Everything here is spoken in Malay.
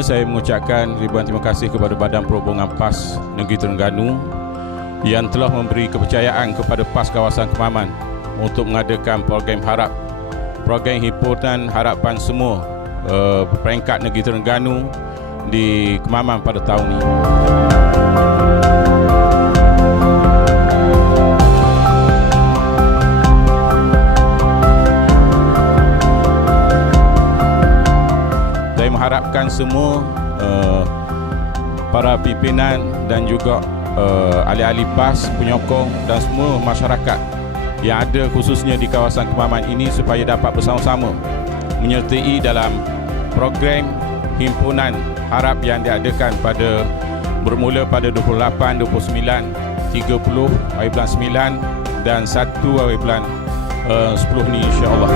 Saya mengucapkan ribuan terima kasih kepada Badan Perhubungan PAS Negeri Terengganu yang telah memberi kepercayaan kepada PAS kawasan Kemaman untuk mengadakan program harap program himpunan harapan semua uh, peringkat negeri Terengganu di Kemaman pada tahun ini. Mengharapkan semua uh, para pimpinan dan juga uh, ahli-ahli PAS, penyokong dan semua masyarakat yang ada khususnya di kawasan Kemaman ini supaya dapat bersama-sama menyertai dalam program himpunan harap yang diadakan pada bermula pada 28, 29, 30 hari bulan 9 dan 1 hari bulan uh, 10 ni insya-Allah.